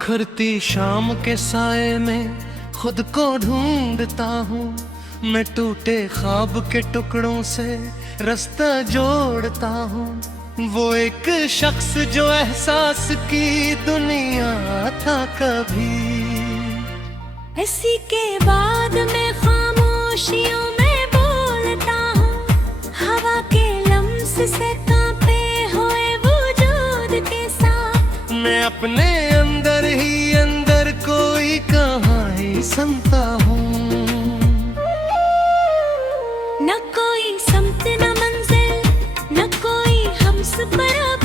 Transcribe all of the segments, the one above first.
बिखरती शाम के साए में खुद को ढूंढता हूँ। मैं टूटे ख्वाब के टुकड़ों से रास्ता जोड़ता हूँ। वो एक शख्स जो एहसास की दुनिया था कभी। इसी के बाद मैं खामोशियों में बोलता हूँ। हवा के लम्स से कांपे हुए वजूद के साथ मैं अपने अंदर ही अंदर कोई कहानी सुनता हूँ। न कोई समत न मंजिल न कोई हमसफर अब।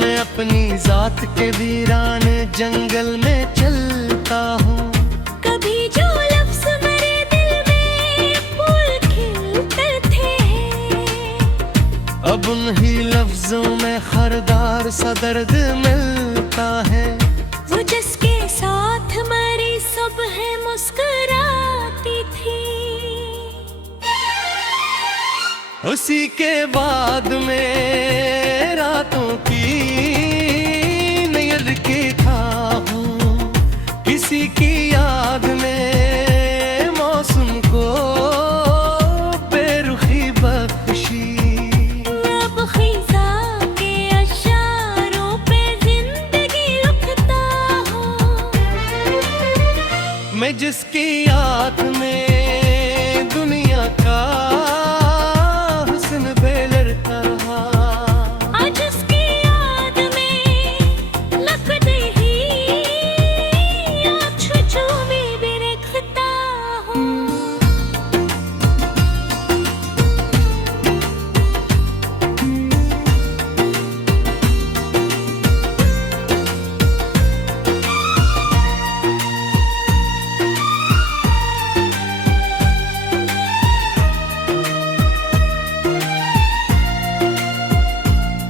मैं अपनी जात के वीरान जंगल में चलता हूँ। कभी जो लफ्ज मेरे दिल में फूल खिलते थे, अब उन्हीं लफ्जों में खरदार सा दर्द मिलता है। वो जिसके साथ मरी सुबह मुस्कुराती थी। उसी के बाद में रातों की नींद की था हूँ। किसी की याद में मौसम को बेरुखी बख्शी। अब खिज़ा के अशारों पे जिंदगी लिखता हूँ। मैं जिसकी याद में दुनिया का हुस्न बेलता रहा। आज उसकी याद में लगते ही आँखों में बिरखता हूँ।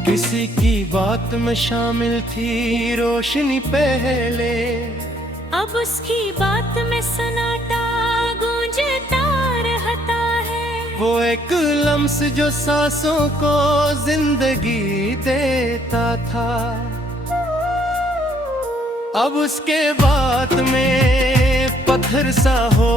किसी की बात में शामिल थी रोशनी पहले। अब उसकी बात में सन्नाटा गूंजता रहता है। वो एक लम्स जो सांसों को जिंदगी देता था। अब उसके बाद में पत्थर सा हो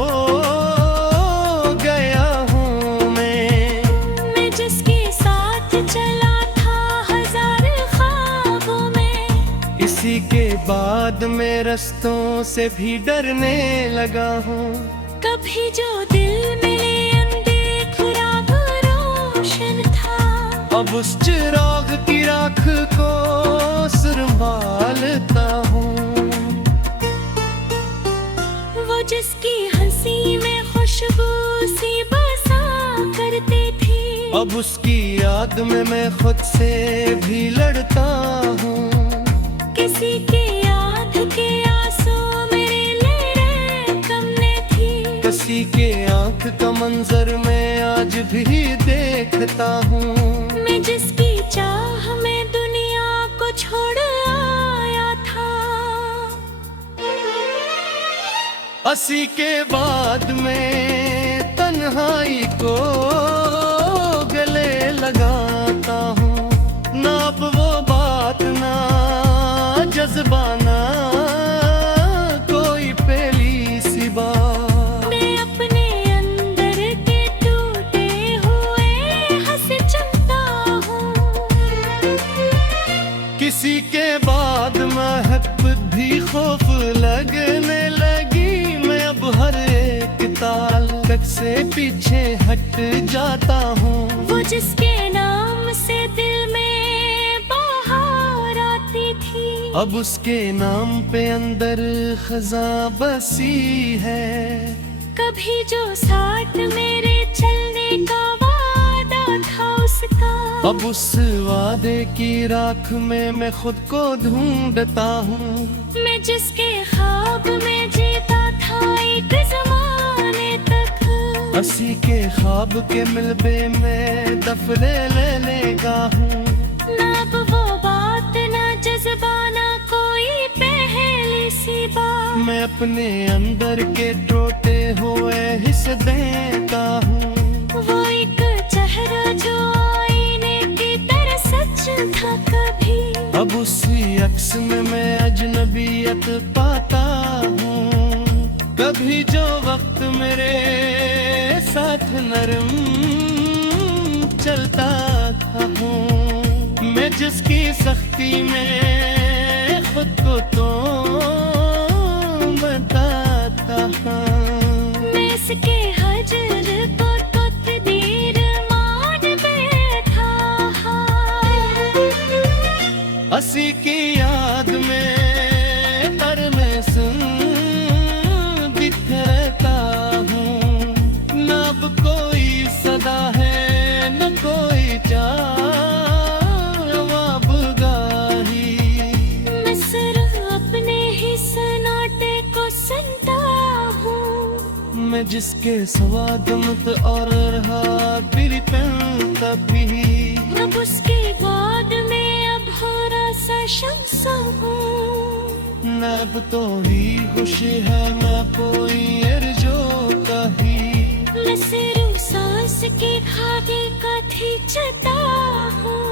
गया हूँ मैं जिसके साथ चला था हजार ख्वाबों में। इसी के बाद में रस्तों से भी डरने लगा हूँ। कभी जो दिल मिले अनदेख राग रोशन था। अब उस चिराग की राख को संभालता हूँ। वो जिसकी हंसी में खुशबू सी बसा करती थी। अब उसकी याद में मैं खुद से भी लड़ता हूँ। किसी के याद के आंसू मेरे लिए कमने थी। किसी के आंख का मंजर मैं आज भी देखता हूँ। मैं जिसकी चाह में दुनिया को छोड़ आया था। इसी के बाद में तन्हाई को गले लगाता हूँ। ना अब वो बात ना जज्बाना कोई पहली सी बात। मैं अपने अंदर के टूटे हुए हंस चलता हूँ। किसी के बाद मोहब्बत भी खौफ लगने लगी। मैं अब हर एक ताल्लुक से पीछे हट जाता हूँ। वो जिसके नाम से दिल में बहार आती थी। अब उसके नाम पे अंदर खजा बसी है। कभी जो साथ मेरे चलने का वादा था उसका। अब उस वादे की राख में मैं खुद को ढूंढता हूँ। मैं जिसके ख्वाब में जीता था एक ज़माने तक। हंसी के ख्वाब के मिलबे में दफने ले लेगा हूँ। ना अब वो बात ना जज्बा ना कोई पहली सी बात। मैं अपने अंदर के टूटे हुए हिस्से देता हूँ। वो एक चेहरा जो आईने की तरह सच था कभी। अब उसी अक्स में मैं अजनबियत पाता हूँ। कभी जो वक्त मेरे साथ नरम चलता था हूँ, मैं जिसकी सख्ती में खुद को तो बताता हूँ। मैं इसके हजर को तकदीर मान बैठा हंसी की याद में तर में सुन बिखरता हूँ। न अब कोई सदा है न कोई जवाब गाही। मैं सिर्फ अपने ही सन्नाटे को सुनता हूँ। मैं जिसके स्वाद मुत और रहा फिर तभी। अब उसके बाद में अब हो रहा शमसा हूँ। न अब तो ही खुशी है न कोई अर्जो कही। मैं सिर्फ सांस के खाने का खींचता हूँ।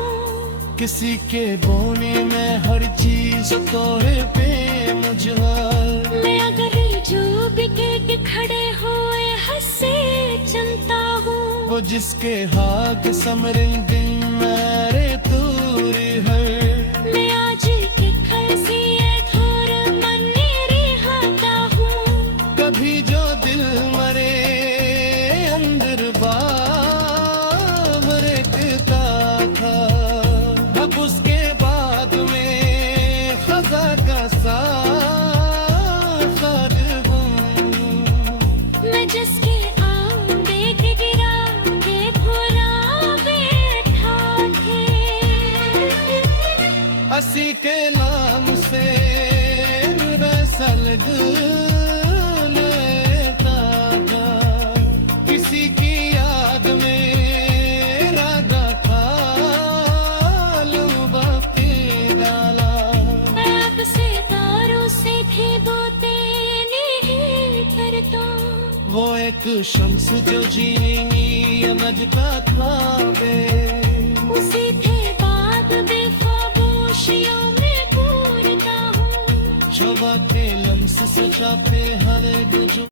किसी के बोने में हर चीज तोड़े पे मुझे। मैं अगर जो बिके खड़े हुए हंसे चलता हूँ। वो जिसके हाथ समरिन दिन मेरे दूर है। मैं आज के कल से थोर मन रहता हूँ। कभी जो दिल मरे अंदर बाबर का था, अब उसके बाद में खजा का साफर हूँ। मैं जिसके आंबे के गिरा के भुरा बैठा थे। हंसी के नाम से वैसा लग लेता था। किसी की याद में राधा खा लूं बाकी डाला। अब से तारों से थे बोते नहीं करता। वो एक शम्स जो जीनी अमज का ख्वाबे। उसी थे बाग बेखामोशियों में पूरता हूँ। जो बातें लम्स से छापे हर एक जो।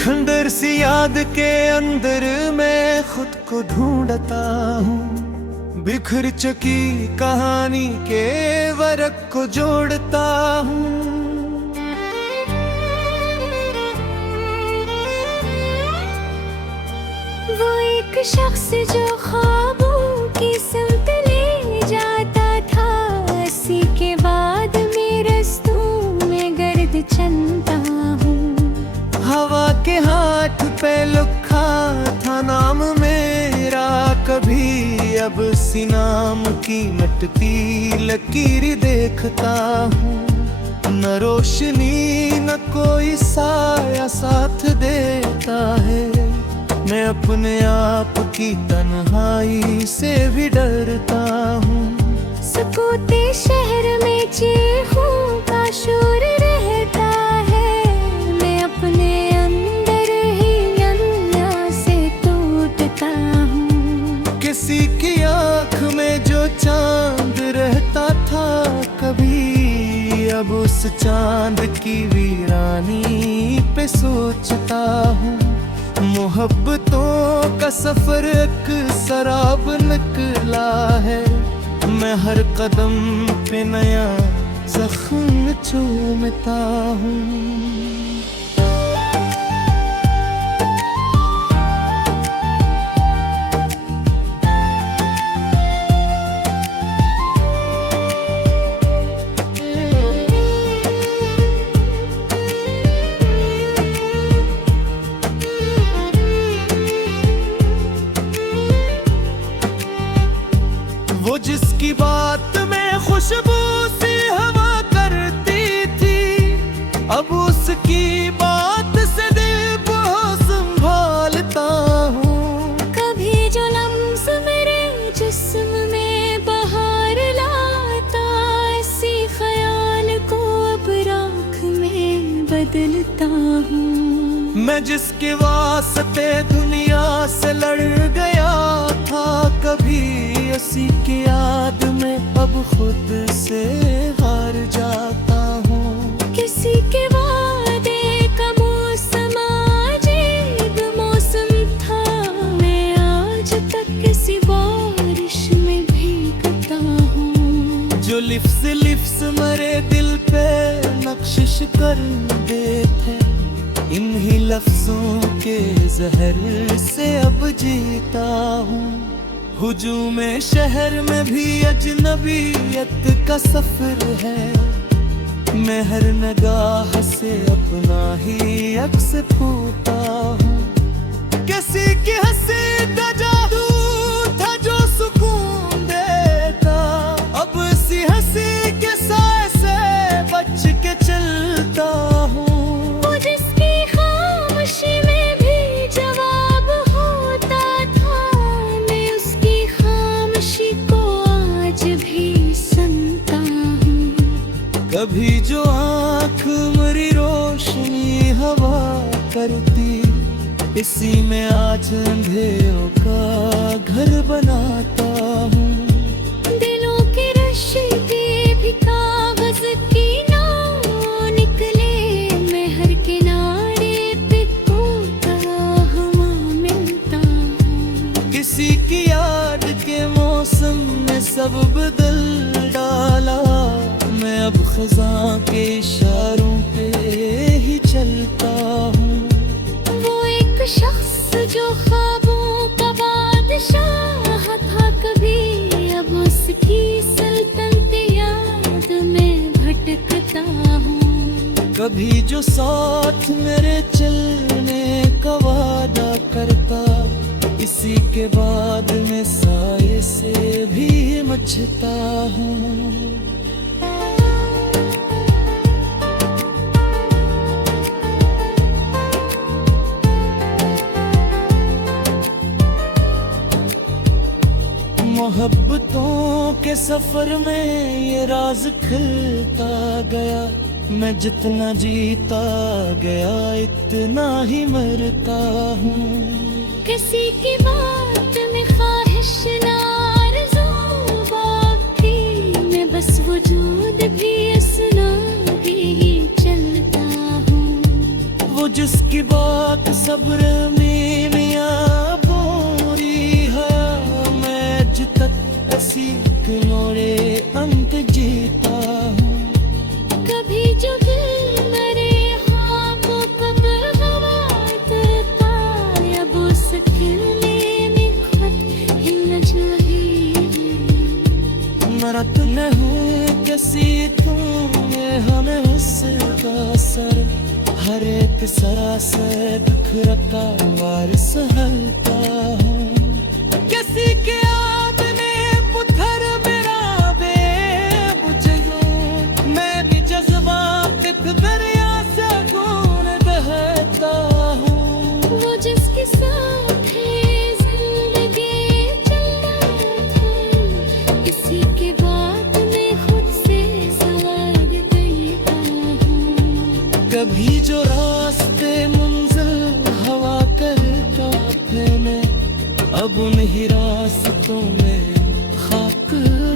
खंडर सी याद के अंदर मैं खुद को ढूंढता हूँ। बिखर चुकी कहानी के वरक को जोड़ता हूँ। वो एक शख्स जो ख्वाबों की सिमत ले जाता था। इसी के बाद में रस्तों में गर्द चलता हूँ। हवा के हाथ पे लिखा था नाम मेरा कभी। अब सी नाम की मिटती लकीर देखता हूँ। न रोशनी न कोई साया साथ देता है। मैं अपने आप की तन्हाई से भी डरता हूँ। सुकूते शहर में चीखों का शोर रहता है। मैं अपने अंदर ही अन्ना से टूटता हूँ। किसी की आँख में जो चांद रहता था कभी। अब उस चांद की वीरानी पे सोचता हूँ। मोहब्बतों का सफर एक शराब निकला है। मैं हर कदम पे नया जख्म चूमता हूँ। वो जिसकी बात में खुशबू सी हवा करती थी। अब उसकी बात से दिल बेहोश बदलता हूँ। मैं जिसके वास्ते दुनिया से लड़ गया था कभी, उसी की याद में अब खुद से हार जाता हूँ। किसी के वादे का मौसम अजीब मौसम था, मैं आज तक किसी बारिश में भीगता हूँ। जो लिफ्स लिफ्स मेरे दिल पे नक्शिश कर देते, इन्हीं लफ्जों के जहर से अब जीता हूँ। हुजूम शहर में भी अजनबियत का सफर है, मैं हर निगाह से अपना ही अक्स पूता हूँ। किसी की हंसी का जादू था जो सुकून देता, अब इसी हंसी के साए से बच के चलता हूँ। वो जिसकी खामोशी में भी जवाब होता था, मैं उसकी खामोशी को आज भी सुनता हूँ। कभी जो आँख मेरी रोशनी हवा करती, इसी में आज अंधेरों का घर बनाता हूँ। दिलों की रस्सी भी कागज की ना निकले, मैं हर किनारे पे खोता हवा मिलता हूँ। किसी की याद के मौसम ने सब बदल डाला, मैं अब खज़ां के इशारों पे ही चलता हूँ। वो एक शख्स जो ख्वाबों का बादशाह था कभी, अब उसकी सल्तनत याद में भटकता हूँ। कभी जो साथ मेरे चलने का वादा करता, इसी के बाद में साये से भी मचता हूँ। मोहब्बतों के सफर में ये राज खिलता गया, मैं जितना जीता गया इतना ही मरता हूँ। किसी की बात में ख्वाहिश ना आरज़ू बाकी, मैं बस वजूद भी असना ही चलता हूँ। वो जिसकी बात सब्र में मियां बोरी है, मैं अज तक ऐसी किनारे अंत जीता हूँ। कभी जो दिल मरे हाँ वो कब्र गवाता, अब उस खिलने में खुद ही न जाही। मरत न हूँ किसी तूने हमें उसका सर, हर एक सरा से बिखरता वार सहलता हूँ। किसी के याद में पुत्थर मेरा बेबुझ हूँ, मैं भी जज्बात एक दरिया से खून बहता हूँ। वो जिसके साथ है जिंदगी चलता था, इसी के बाद में खुद से सवाल देता हूँ। कभी जो रास्ते मंजिल हवा करता थे मैं, अब उन्हीं रास्तों में खाक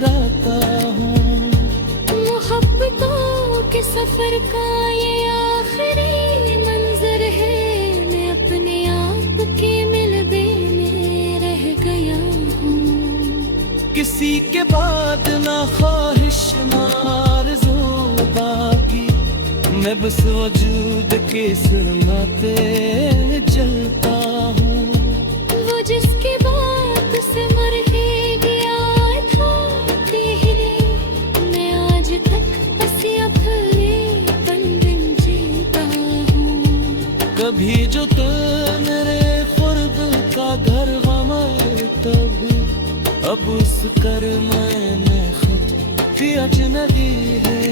रहता हूँ। मोहब्बतों के सफर का ये आखिरी मंजर है, मैं अपने आप के मिलबे में रह गया हूँ। किसी के बाद ना ख्वाहिश ना आरज़ू बाकी, मैं बस वजूद के सुरमाते जलता हूँ। वो जिसकी बात से मर ही गया था तेरे, मैं आज तक बस अपने बंधन जीता हूँ। कभी जो तो मेरे खुर्द का घर हमारे तभी, अब उस कर मैंने खुद भी अजनबी है।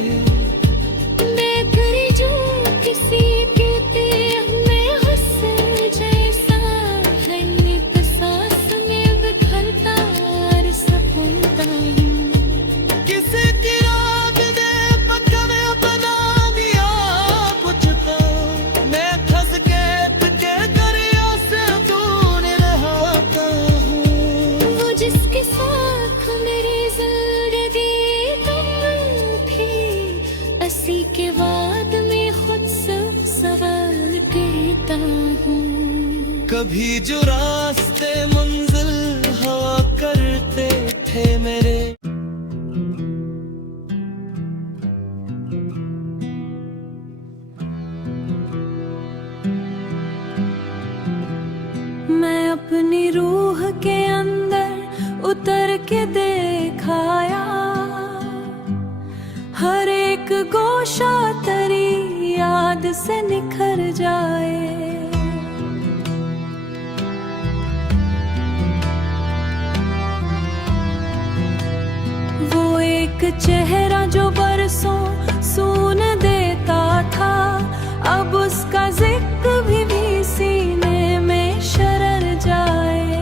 मैं फिर जो किसी के तेग में हुस्न जैसा है, नित सांस में बिखरता और सफलता हूँ। किसी की रात ने पकड़ बना दिया मुझको, कभी जो रास्ते मंजिल हुआ करते थे मेरे। मैं अपनी रूह के अंदर उतर के देखाया, हर एक गोशा तेरी याद से निखर जाए। वो एक चेहरा जो बरसों सून देता था, अब उसका जिक्र भी सीने में शरर जाए।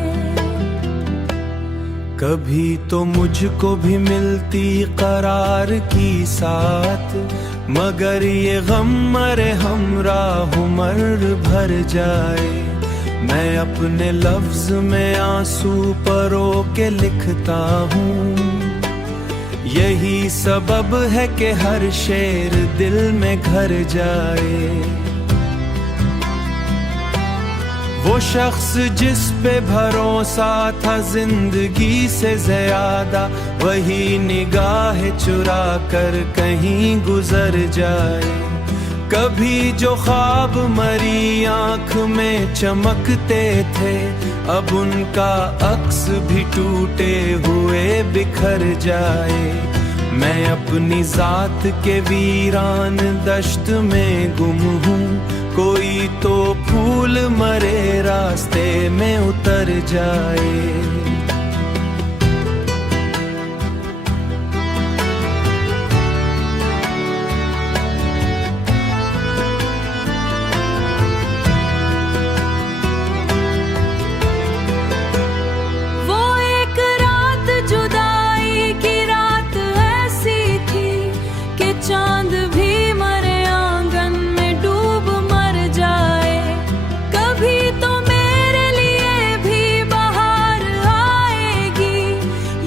कभी तो मुझको भी मिलती करार की साथ, मगर ये गम मरे हमराह उम्र भर जाए। मैं अपने लफ्ज में आंसू परो के लिखता हूँ, यही सबब है कि हर शेर दिल में घर जाए। वो शख्स जिस पे भरोसा था जिंदगी से ज्यादा, वही निगाह चुरा कर कहीं गुजर जाए। कभी जो ख्वाब मरी आंख में चमकते थे, अब उनका अक्स भी टूटे हुए बिखर जाए। मैं अपनी जात के वीरान दश्त में गुम हूँ, कोई तो फूल मरे रास्ते में उतर जाए। चांद भी मरे आंगन में डूब मर जाए। कभी तो मेरे लिए भी बहार आएगी,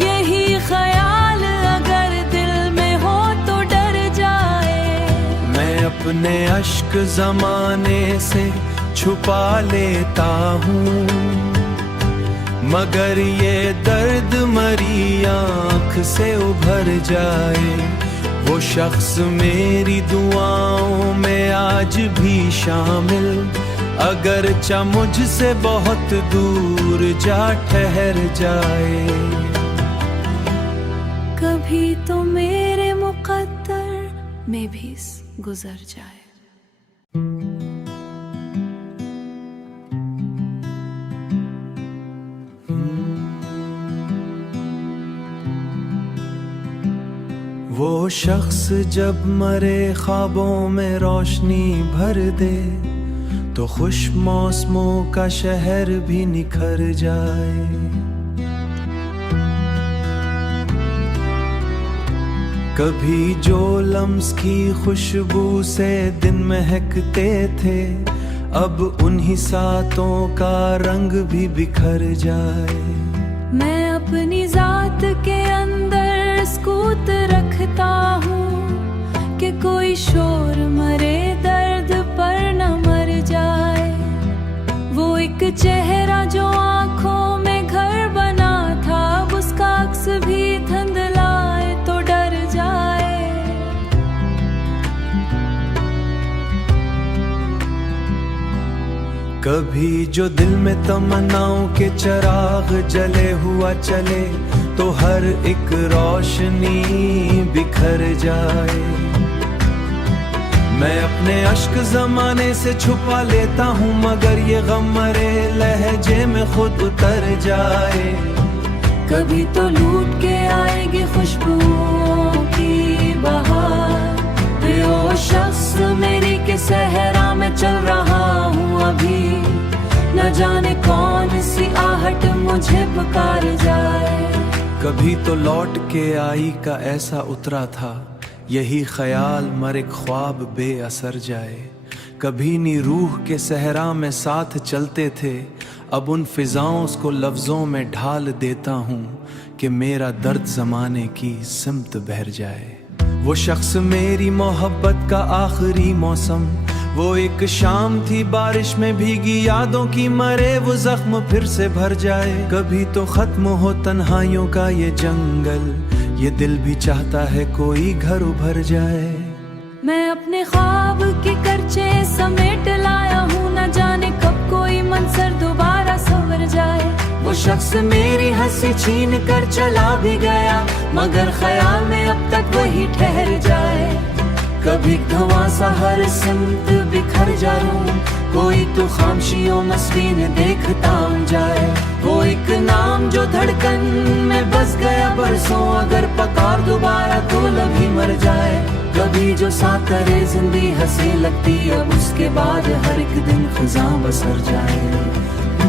यही ख्याल अगर दिल में हो तो डर जाए। मैं अपने अश्क जमाने से छुपा लेता हूँ, मगर ये दर्द मरी आँख से उभर जाए। वो शख्स मेरी दुआओं में आज भी शामिल, अगरचा मुझसे बहुत दूर जा ठहर जाए। कभी तो मेरे मुक़द्दर में भी गुजर जाए। वो शख्स जब मरे ख्वाबों में रोशनी भर दे, तो खुश मौसमों का शहर भी निखर जाए। कभी जो लम्स की खुशबू से दिन महकते थे, अब उन्हीं सातों का रंग भी बिखर जाए। मैं अपनी जात के अंदर सकूत रखता हूँ कि कोई शोर मरे दर्द पर न मर जाए। वो एक चेहरा जो आँखों में घर बना था, अब उसका अक्स भी धुंधलाए तो डर जाए। कभी जो दिल में तमन्नाओं के चिराग जले हुआ चले, तो हर एक रोशनी बिखर जाए। मैं अपने अश्क जमाने से छुपा लेता हूँ, मगर ये गम मरे लहजे में खुद उतर जाए। कभी तो लूट के आएगी खुशबुओं की बहार, वो शख्स मेरी के सहरा में चल रहा हूँ अभी, न जाने कौन सी आहट मुझे पुकार जाए। कभी तो लौट के आई का ऐसा उतरा था, यही ख्याल मर एक ख्वाब बेअसर जाए। कभी नी रूह के सहरा में साथ चलते थे, अब उन फिजाओं को लफ्जों में ढाल देता हूँ कि मेरा दर्द जमाने की सिमत बहर जाए। वो शख्स मेरी मोहब्बत का आखिरी मौसम वो एक शाम थी बारिश में भीगी यादों की, मरे वो जख्म फिर से भर जाए। कभी तो खत्म हो तन्हाइयों का ये जंगल, ये दिल भी चाहता है कोई घर उभर जाए। मैं अपने ख्वाब के करचे समेट लाया हूँ, न जाने कब कोई मंजर दोबारा संवर जाए। वो शख्स मेरी हंसी छीन कर चला भी गया, मगर ख्याल में अब तक वही ठहर जाए। कभी धुआं सा हर सिमत बिखर जाऊं, कोई तो खामशियों मस्वीन देखता जाए। वो एक नाम जो धड़कन में बस गया बरसों, अगर पकार दोबारा तो लभी मर जाए। कभी जो साथ करे जिंदगी हंसी लगती, अब उसके बाद हर एक दिन खिज़ां बसर जाए।